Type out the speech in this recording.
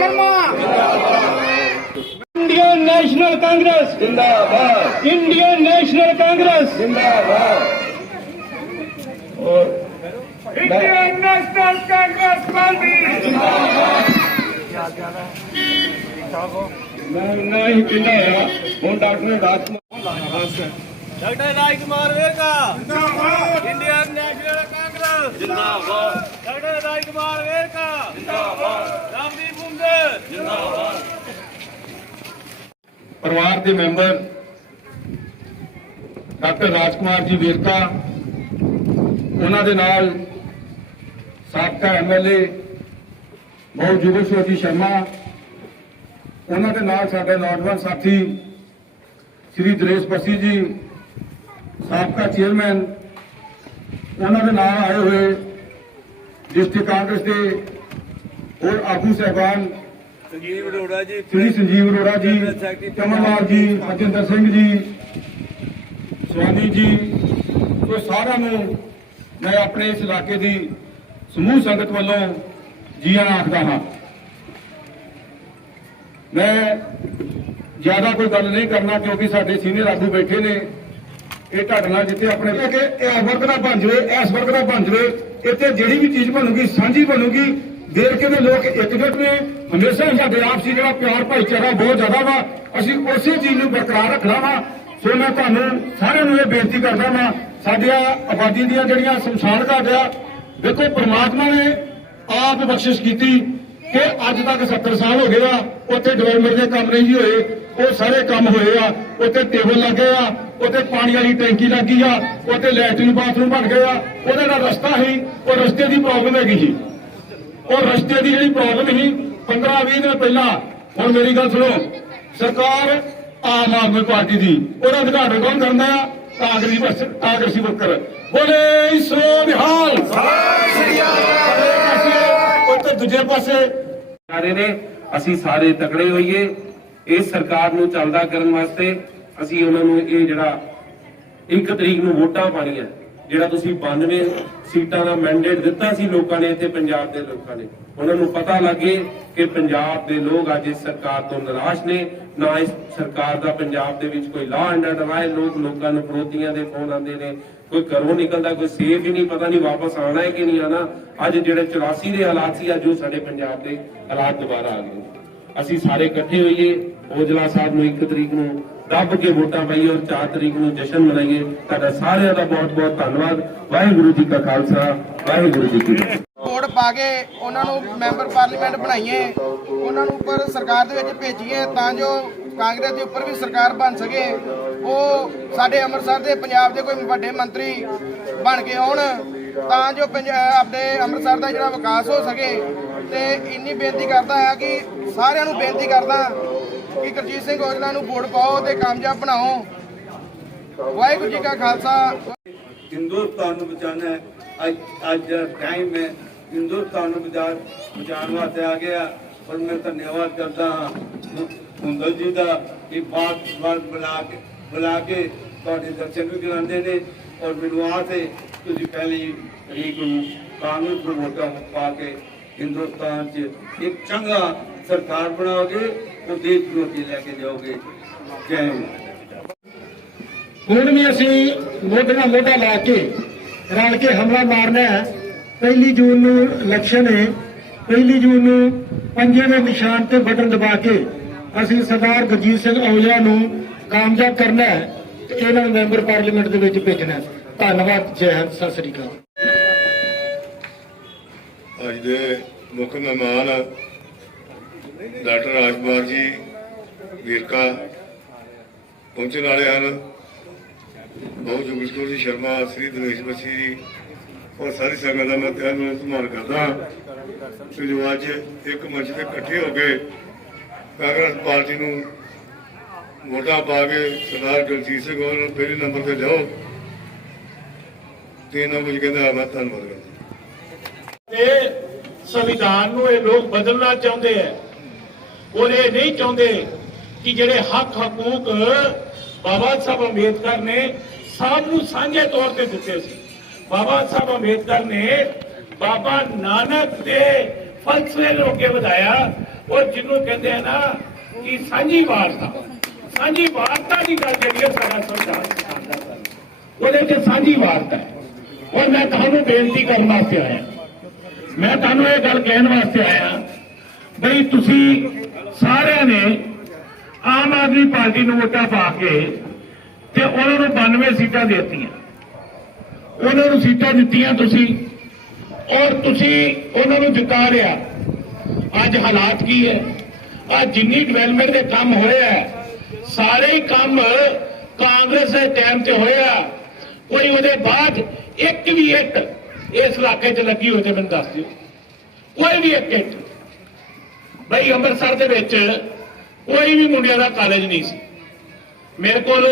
Sharma. Indian national Congress. जिंदाबाद। Indian national Congress. जिंदाबाद। और इंडियन नेशनल कांग्रेस पार्टी मैं नहीं पीना है। हूँ? Doctor doctor Rajkumar Indian National Congress. जिंदाबाद। डॉक्टर राजकुमार ਪਰਿਵਾਰ ਦੇ ਮੈਂਬਰ ਡਾਕਟਰ ਰਾਜਕੁਮਾਰ ਜੀ ਵੇਰਕਾ, ਉਹਨਾਂ ਦੇ ਨਾਲ ਸਾਬਕਾ ਐਮਐਲਏ ਬਹੁ ਜੁਗੇਸ਼ਵਰ ਜੀ ਸ਼ਰਮਾ, ਉਹਨਾਂ ਦੇ ਨਾਲ ਸਾਡੇ ਨੌਜਵਾਨ ਸਾਥੀ ਸ੍ਰੀ ਦਰੇਸ਼ ਪਸੀ ਜੀ, ਸਾਬਕਾ ਚੇਅਰਮੈਨ, ਉਹਨਾਂ ਦੇ ਨਾਲ ਆਏ ਹੋਏ ਡਿਸਟ੍ਰਿਕਟ ਕਾਂਗਰਸ ਦੇ ਹੋਰ ਆਗੂ ਸਹਿਬਾਨ ਸੰਜੀਵ ਅਰੋੜਾ ਜੀ ਸ੍ਰੀ ਸੰਜੀਵ ਅਰੋੜਾ ਜੀ ਕਮਲਨਾਥ ਜੀ ਹਰਜਿੰਦਰ ਸਿੰਘ ਜੀ ਸਵਾਨੀ ਜੀ ਉਹ ਸਾਰਿਆਂ ਨੂੰ ਮੈਂ ਆਪਣੇ ਇਸ ਇਲਾਕੇ ਦੀ ਸਮੂਹ ਸੰਗਤ ਵੱਲੋਂ ਜੀ ਆਇਆਂ ਆਖਦਾ ਹਾਂ। ਮੈਂ ਜ਼ਿਆਦਾ ਕੋਈ ਗੱਲ ਨਹੀਂ ਕਰਨਾ ਕਿਉਂਕਿ ਸਾਡੇ ਸੀਨੀਅਰ ਆਗੂ ਬੈਠੇ ਨੇ। ਇਹ ਨਾਲ ਜਿੱਥੇ ਆਪਣੇ ਕਿ ਇਹ ਵਰਗ ਦਾ ਬਣ ਜਵੇ ਇਸ ਵਰਗ ਦਾ ਬਣ ਜਵੇ ਇੱਥੇ ਜਿਹੜੀ ਵੀ ਚੀਜ਼ ਬਣੂਗੀ ਸਾਂਝੀ ਬਣੂਗੀ ਦੇਖ ਕੇ ਦੇ ਲੋਕ ਇਕਜੁੱਟ ਨੇ। ਹਮੇਸ਼ਾ ਹੀ ਸਾਡੇ ਆਪਸੀ ਜਿਹੜਾ ਪਿਆਰ ਭਾਈਚਾਰਾ ਬਹੁਤ ਜ਼ਿਆਦਾ ਵਾ। ਅਸੀਂ ਉਸੇ ਚੀਜ਼ ਨੂੰ ਬਰਕਰਾਰ ਰੱਖਣਾ ਵਾ। ਸੋ ਮੈਂ ਤੁਹਾਨੂੰ ਸਾਰਿਆਂ ਨੂੰ ਇਹ ਬੇਨਤੀ ਕਰਦਾ ਵਾਂ, ਸਾਡੀਆਂ ਆਬਾਦੀ ਦੀਆਂ ਜਿਹੜੀਆਂ ਸ਼ਮਸ਼ਾਨ ਘਾਟ ਆ, ਦੇਖੋ ਪ੍ਰਮਾਤਮਾ ਨੇ ਆਪ ਬਖਸ਼ਿਸ਼ ਕੀਤੀ ਕਿ ਅੱਜ ਤੱਕ 70 ਸਾਲ ਹੋ ਗਏ ਆ, ਉੱਥੇ ਡਿਵੈਲਪਮੈਂਟ ਦੇ ਕੰਮ ਨਹੀਂ ਜੀ ਹੋਏ। ਉਹ ਸਾਰੇ ਕੰਮ ਹੋਏ ਆ। ਉੱਥੇ ਟੇਬਲ ਲੱਗੇ ਆ, ਉੱਥੇ ਪਾਣੀ ਵਾਲੀ ਟੈਂਕੀ ਲੱਗੀ ਆ, ਉੱਥੇ ਲੈਟਰਿਨ ਬਾਥਰੂਮ ਬਣ ਗਏ ਆ। ਉਹਦੇ ਨਾਲ ਰਸਤਾ ਹੀ, ਉਹ ਰਸਤੇ ਦੀ ਪ੍ਰੋਬਲਮ ਹੈਗੀ ਜੀ। ਉਹ ਰਸਤੇ ਦੀ ਜਿਹੜੀ ਪ੍ਰੋਬਲਮ ਸੀ 15 20 ਦਿਨ ਪਹਿਲਾਂ, ਹੁਣ ਮੇਰੀ ਗੱਲ ਸੁਣੋ, ਸਰਕਾਰ ਆਮ ਆਦਮੀ ਪਾਰਟੀ ਦੀ, ਉਹਦਾ ਉਦਘਾਟਨ ਕੌਣ ਕਰਦਾ ਆ? ਕਾਂਗਰਸੀ ਬਸ ਕਾਂਗਰਸੀ ਵਰਕਰ। ਬੋਲੇ ਸੋ ਬਿਹਾਲ ਉੱਤੇ ਦੂਜੇ ਪਾਸੇ। ਸਾਰੇ ਨੇ, ਅਸੀਂ ਸਾਰੇ ਤਕੜੇ ਹੋਈਏ। ਇਸ ਸਰਕਾਰ ਨੂੰ ਚੱਲਦਾ ਕਰਨ ਵਾਸਤੇ ਅਸੀਂ ਉਹਨਾਂ ਨੂੰ ਇਹ ਜਿਹੜਾ ਇੱਕ ਤਰੀਕ ਨੂੰ ਵੋਟਾਂ ਪਾਣੀਆਂ ਜਿਹੜਾ ਤੁਸੀਂ 92 ਸੀਟਾਂ ਦਾ ਮੈਂਡੇਟ ਦਿੱਤਾ ਸੀ ਲੋਕਾਂ ਨੇ ਇੱਥੇ ਪੰਜਾਬ ਦੇ ਲੋਕਾਂ ਨੇ। ਉਹਨਾਂ ਨੂੰ ਪਤਾ ਲੱਗੇ ਕਿ ਪੰਜਾਬ ਦੇ ਲੋਕ ਅੱਜ ਇਸ ਸਰਕਾਰ ਤੋਂ ਨਿਰਾਸ਼ ਨੇ। ਨਾ ਇਸ ਸਰਕਾਰ ਦਾ ਪੰਜਾਬ ਦੇ ਵਿੱਚ ਕੋਈ ਲਾਅ ਐਂਡ ਆਰਡਰ ਹੈ ਲੋਕ ਲੋਕਾਂ ਨੂੰ ਫਰੋਤੀਆਂ ਦੇ ਫੋਨ ਆਉਂਦੇ ਨੇ। ਕੋਈ ਘਰੋਂ ਨਿਕਲਦਾ, ਕੋਈ ਸੇਫ ਹੀ ਨਹੀਂ, ਪਤਾ ਨਹੀਂ ਵਾਪਸ ਆਣਾ ਹੈ ਕਿ ਨਹੀਂ ਆਣਾ ਅੱਜ ਜਿਹੜੇ 84 ਦੇ ਹਾਲਾਤ ਸੀ, ਅੱਜ ਉਹ ਸਾਡੇ ਪੰਜਾਬ ਦੇ ਹਾਲਾਤ ਦੁਬਾਰਾ ਆ ਗਏ ਅਸੀਂ ਸਾਰੇ ਇਕੱਠੇ ਹੋਈਏ। ਔਜਲਾ ਸਾਹਿਬ ਨੂੰ ਇੱਕ ਤਰੀਕ ਨੂੰ ਦੱਬ ਕੇ ਵੋਟਾਂ ਪਾਈਏ ਔਰ 4 ਤਰੀਕ ਨੂੰ ਜਸ਼ਨ ਮਨਾਈਏ, ਤੁਹਾਡਾ ਸਾਰਿਆਂ ਦਾ ਬਹੁਤ ਬਹੁਤ ਧੰਨਵਾਦ। ਵਾਹਿਗੁਰੂ ਜੀ ਕਾ ਖਾਲਸਾ, ਵਾਹਿਗੁਰੂ ਜੀ ਕੀ ਫਤਿਹ। ਵੋਟ ਪਾ ਕੇ ਉਹਨਾਂ ਨੂੰ ਮੈਂਬਰ ਪਾਰਲੀਮੈਂਟ ਬਣਾਈਏ, ਉਹਨਾਂ ਨੂੰ ਉੱਪਰ ਸਰਕਾਰ ਦੇ ਵਿੱਚ ਭੇਜੀਏ ਤਾਂ ਜੋ ਕਾਂਗਰਸ ਦੇ ਉੱਪਰ ਵੀ ਸਰਕਾਰ ਬਣ ਸਕੇ। ਉਹ ਸਾਡੇ ਅੰਮ੍ਰਿਤਸਰ ਦੇ ਪੰਜਾਬ ਦੇ ਕੋਈ ਵੱਡੇ ਮੰਤਰੀ ਬਣ ਕੇ ਆਉਣ, ਤਾਂ ਜੋ ਪੰਜ- ਆਪਣੇ ਅੰਮ੍ਰਿਤਸਰ ਦਾ ਜਿਹੜਾ ਵਿਕਾਸ ਹੋ ਸਕੇ। ਤੇ ਇੰਨੀ ਬੇਨਤੀ ਕਰਦਾ ਆ ਕਿ ਸਾਰਿਆਂ ਨੂੰ ਬੇਨਤੀ ਕਰਦਾ ਕਿ ਗੁਰਜੀਤ ਸਿੰਘ ਔਜਲਾ ਨੂੰ ਵੋਟ ਪਾਓ ਤੇ ਕਾਮਯਾਬ ਬਣਾਓ। ਵਾਹਿਗੁਰੂ ਜੀ ਕਾ ਖਾਲਸਾ। ਹਿੰਦੁਸਤਾਨ ਨੂੰ ਬਚਾਉਣਾ ਅੱਜ ਅੱਜ ਦਾ ਟਾਈਮ ਹੈ। ਹਿੰਦੁਸਤਾਨ ਨੂੰ ਬਚਾ, ਬਚਾਉਣ ਵਾਸਤੇ ਆ ਗਿਆ। ਔਰ ਮੈਂ ਧੰਨਵਾਦ ਕਰਦਾ ਹਾਂ ਹੁੰਦਲ ਜੀ ਦਾ ਕਿ ਬਾਤ ਬਾਤ ਬੁਲਾ ਕੇ ਬੁਲਾ ਕੇ ਤੁਹਾਡੇ ਦਰਸ਼ਨ ਵੀ ਕਰਾਉਂਦੇ ਨੇ। ਔਰ ਮੈਨੂੰ ਆਸ ਹੈ, ਤੁਸੀਂ ਪਹਿਲੀ ਤਰੀਕ ਨੂੰ ਕਾਨੂੰਨ ਨੂੰ ਵੋਟਾਂ ਪਾ ਕੇ ਹਿੰਦੁਸਤਾਨ 'ਚ ਇੱਕ ਚੰਗਾ ਸਰਕਾਰ ਬਣਾਓਗੇ। ਉਹ ਦੇਸ਼ ਨੂੰ ਅੱਗੇ ਲੈ ਕੇ ਜਾਓਗੇ ਜੈ ਹਿੰਦ ਹੁਣ ਵੀ ਅਸੀਂ ਮੋਢੇ ਨਾਲ ਮੋਢਾ ਲਾ ਕੇ ਰਲ ਕੇ ਹਮਲਾ ਮਾਰਨਾ ਹੈ। ਪਹਿਲੀ ਜੂਨ ਨੂੰ ਇਲੈਕਸ਼ਨ ਹੈ। ਪਹਿਲੀ ਜੂਨ ਨੂੰ ਪੰਜੇ ਦੇ ਨਿਸ਼ਾਨ ਤੇ ਬਟਨ ਦਬਾ ਕੇ ਅਸੀਂ ਸਰਦਾਰ ਗੁਰਜੀਤ ਸਿੰਘ ਔਜਲਾ ਨੂੰ ਕਾਮਯਾਬ ਕਰਨਾ ਹੈ ਤੇ ਇਹਨਾਂ ਨੂੰ ਮੈਂਬਰ ਪਾਰਲੀਮੈਂਟ ਦੇ ਵਿੱਚ ਭੇਜਣਾ ਹੈ। ਧੰਨਵਾਦ ਜੈ ਹਿੰਦ ਸਤਿ ਸ੍ਰੀ ਅਕਾਲ। ਅੱਜ ਦੇ ਮੁੱਖ ਮਹਿਮਾਨ ਡਾਕਟਰ ਰਾਜਕੁਮਾਰ ਜੀ, ਵੀਰਕਾ ਪਹੁੰਚਣ ਵਾਲੇ ਹਨ। ਬਹੁਤ ਜੁਗਲਕੌਰ ਜੀ ਸ਼ਰਮਾ, ਸ੍ਰੀ ਦਿਨੇਸ਼ ਬੱਚੀ ਜੀ। ਔਰ ਸਾਰੀ ਸੰਗਤ ਦਾ ਮੈਂ ਤਹਿ ਦਿਲੋਂ ਧੰਨਵਾਦ ਕਰਦਾ ਹਾਂ। ਜੋ ਅੱਜ ਇੱਕ ਮੰਚ ਤੇ ਇਕੱਠੇ ਹੋ ਕੇ ਕਾਂਗਰਸ ਪਾਰਟੀ ਨੂੰ ਵੋਟਾਂ ਪਾ ਕੇ ਸਰਦਾਰ ਗੁਰਜੀਤ ਸਿੰਘ ਔਰ ਪਹਿਲੇ ਨੰਬਰ ਤੇ ਲਿਆਓ। ਤੇ ਇਹਨਾਂ ਕੁਝ ਕਹਿੰਦਾ ਮੈਂ ਧੰਨਵਾਦ ਕਰਦਾ ਤੇ ਸੰਵਿਧਾਨ ਨੂੰ ਇਹ ਲੋਕ ਬਦਲਣਾ ਚਾਹੁੰਦੇ ਹੈ। ਉਹ ਇਹ ਨਹੀਂ ਚਾਹੁੰਦੇ ਕਿ ਜਿਹੜੇ ਹੱਕ ਹਕੂਕ ਬਾਬਾ ਸਾਹਿਬ ਅੰਬੇਦਕਰ ਨੇ ਸਭ ਨੂੰ ਸਾਂਝੇ ਤੌਰ ਤੇ ਦਿੱਤੇ ਸੀ। ਬਾਬਾ ਸਾਹਿਬ ਅੰਬੇਦਕਰ ਨੇ ਬਾਬਾ ਨਾਨਕ ਦੇ ਫਲਸਫੇ ਨੂੰ ਅੱਗੇ ਵਧਾਇਆ। ਔਰ ਜਿਹਨੂੰ ਕਹਿੰਦੇ ਆ ਨਾ ਕਿ ਸਾਂਝੀ ਵਾਰਤਾ ਸਾਂਝੀ ਵਾਰਤਾ ਦੀ ਗੱਲ ਜਿਹੜੀ ਹੈ ਸਾਡਾ ਸੰਵਿਧਾਨ ਉਹਦੇ ਤੇ ਸਾਂਝੀ ਵਾਰਤਾ ਹੈ। ਔਰ ਮੈਂ ਤੁਹਾਨੂੰ ਬੇਨਤੀ ਕਰਨ ਵਾਸਤੇ ਆਇਆ। ਮੈਂ ਤੁਹਾਨੂੰ ਇਹ ਗੱਲ ਕਹਿਣ ਵਾਸਤੇ ਆਇਆ ਬਈ ਤੁਸੀਂ ਸਾਰਿਆਂ ਨੇ ਆਮ ਆਦਮੀ ਪਾਰਟੀ ਨੂੰ ਵੋਟਾਂ ਪਾ ਕੇ ਤੇ ਉਹਨਾਂ ਨੂੰ 92 ਸੀਟਾਂ ਦੇ ਦਿੱਤੀਆਂ। ਉਹਨਾਂ ਨੂੰ ਸੀਟਾਂ ਦਿੱਤੀਆਂ ਤੁਸੀਂ ਔਰ ਤੁਸੀਂ ਉਹਨਾਂ ਨੂੰ ਜਿਤਾ ਲਿਆ। ਅੱਜ ਹਾਲਾਤ ਕੀ ਹੈ? ਅੱਜ ਜਿੰਨੀ ਡਿਵੈਲਪਮੈਂਟ ਦੇ ਕੰਮ ਹੋਏ ਆ, ਸਾਰੇ ਹੀ ਕੰਮ ਕਾਂਗਰਸ ਦੇ ਟਾਈਮ ਤੇ ਹੋਇਆ ਕੋਈ ਉਹਦੇ ਬਾਅਦ ਇੱਕ ਵੀ ਇੱਟ ਇਸ ਇਲਾਕੇ 'ਚ ਲੱਗੀ ਹੋਈ ਤੇ ਮੈਨੂੰ ਦੱਸ ਦਿਓ। ਕੋਈ ਵੀ ਇੱਕ ਇੱਟ। ਬਈ ਅੰਮ੍ਰਿਤਸਰ ਦੇ ਵਿੱਚ ਕੋਈ ਵੀ ਮੁੰਡਿਆਂ ਦਾ ਕਾਲਜ ਨਹੀਂ ਸੀ। ਮੇਰੇ ਕੋਲ